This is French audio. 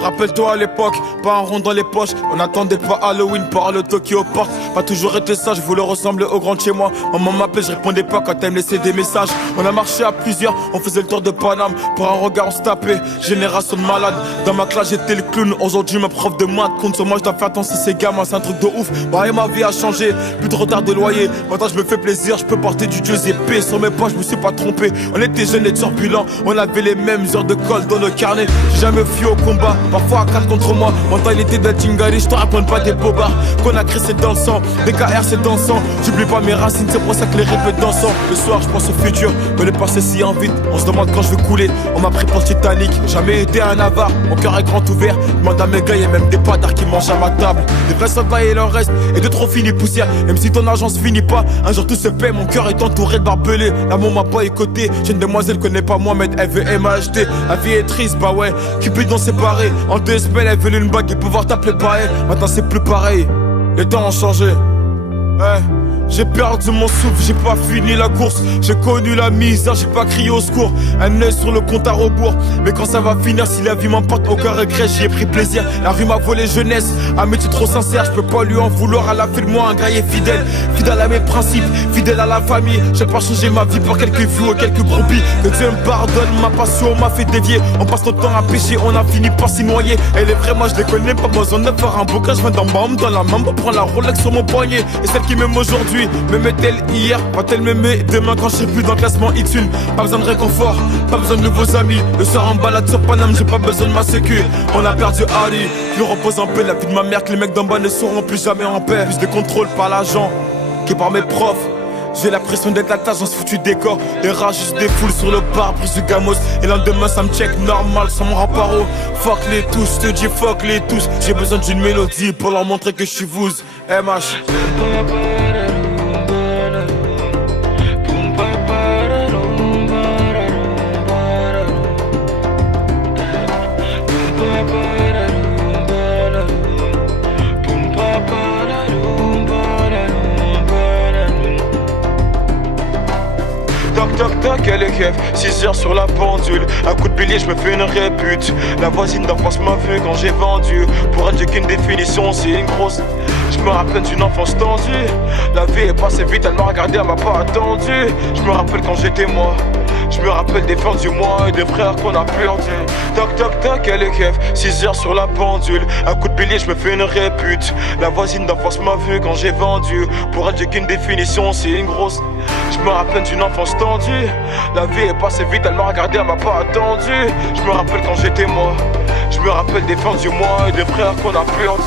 Rappelle-toi à l'époque, pas un rond dans les poches. On n'attendait pas Halloween par le Tokyo Park. Pas toujours été sage, je voulais ressembler au grand de chez moi. Maman m'appelait, je répondais pas quand elle me laissait des messages. On a marché à plusieurs, on faisait le tour de Paname. Pour un regard on se tapait, génération de malades. Dans ma classe j'étais le clown, aujourd'hui ma prof de maths compte sur moi, je dois faire attention à ces gamins, c'est un truc de ouf. Bah et ma vie a changé, plus de retard de loyer. Maintenant je me fais plaisir, je peux porter du Giuseppe. Sur mes poches je me suis pas trompé, on était jeunes et turbulents. On avait les mêmes heures de colle dans nos carnets. J'ai jamais fui au combat, parfois à 4 contre moi. Mon temps il était de Tingari, je te raconte pas des bobards. Qu'on a créé c'est dans le sang, BKR c'est dansant. J'oublie pas mes racines, c'est pour ça que les répètes dansant. Le soir je pense au futur, mais le passé si en vite. On se demande quand je vais couler, on m'a pris pour le Titanic. Jamais été un avare, mon cœur est grand ouvert. Demande à mes gars, y'a même des patards qui mangent à ma table. Des vrais soldats il en reste, et de trop finis poussière. Même si ton argent se finit pas, un jour tout se paie. Mon cœur est entouré de barbelés, l'amour m'a pas écouté. J'ai une demoiselle connaît pas moi, mais elle veut m'acheter. La vie est triste, bah ouais, Cupidon séparé. En 2 semaines elle veut une bague et pouvoir t'appeler pareil. Maintenant c'est plus pareil, les temps ont changé. J'ai perdu mon souffle, j'ai pas fini la course. J'ai connu la misère, j'ai pas crié au secours. Un œil sur le compte à rebours. Mais quand ça va finir, si la vie m'emporte, aucun regret, j'y ai pris plaisir. La rue m'a volé jeunesse, un métier trop sincère. Je peux pas lui en vouloir, elle a fait de moi un guerrier fidèle. Fidèle à mes principes, fidèle à la famille. J'ai pas changé ma vie pour quelques vues ou quelques brebis. Que Dieu me pardonne, ma passion m'a fait dévier. On passe notre temps à pécher, on a fini par s'y noyer. Elle est vraie, moi je les connais, pas besoin de faire un bouquin. Je viens d'un bam dans la main pour prendre la Rolex sur mon poignet. Et celle qui m'aime aujourd'hui m'aimait-elle hier, va-t-elle m'aimer demain quand je serai plus dans le classement X1? Pas besoin de réconfort, pas besoin de nouveaux amis. Le soir en balade sur Paname, j'ai pas besoin de ma sécu. On a perdu Ali, qui repose en paix. La vie de ma mère, que les mecs d'en bas ne seront plus jamais en paix. Plus de contrôle par l'agent que par mes profs. J'ai la pression d'être à tâche dans ce foutu décor. Les rats juste des foules sur le bar, prise du gamos. Et lendemain ça me check normal sans mon remparo. Fuck les tous, je te dis fuck les tous. J'ai besoin d'une mélodie pour leur montrer que je suis vous. MH. Toc toc toc, elle est keuf, 6 heures sur la pendule. Un coup de bélier, je me fais une répute. La voisine d'en face m'a vu quand j'ai vendu. Pour elle, j'ai qu'une définition, c'est une grosse. Je me rappelle d'une enfance tendue. La vie est passée vite, elle m'a regardé, elle m'a pas attendu. Je me rappelle quand j'étais moi. Je me rappelle des fins du mois et des frères qu'on a perdu. Toc toc toc, elle est keuf, 6 heures sur la pendule. Un coup de bélier, je me fais une répute. La voisine d'en face m'a vu quand j'ai vendu. Pour elle, j'ai qu'une définition, c'est une grosse. Je me rappelle d'une enfance tendue. La vie est passée vite, elle m'a regardé, elle m'a pas attendu. Je me rappelle quand j'étais moi. Je me rappelle des fins du mois et des frères qu'on a perdu.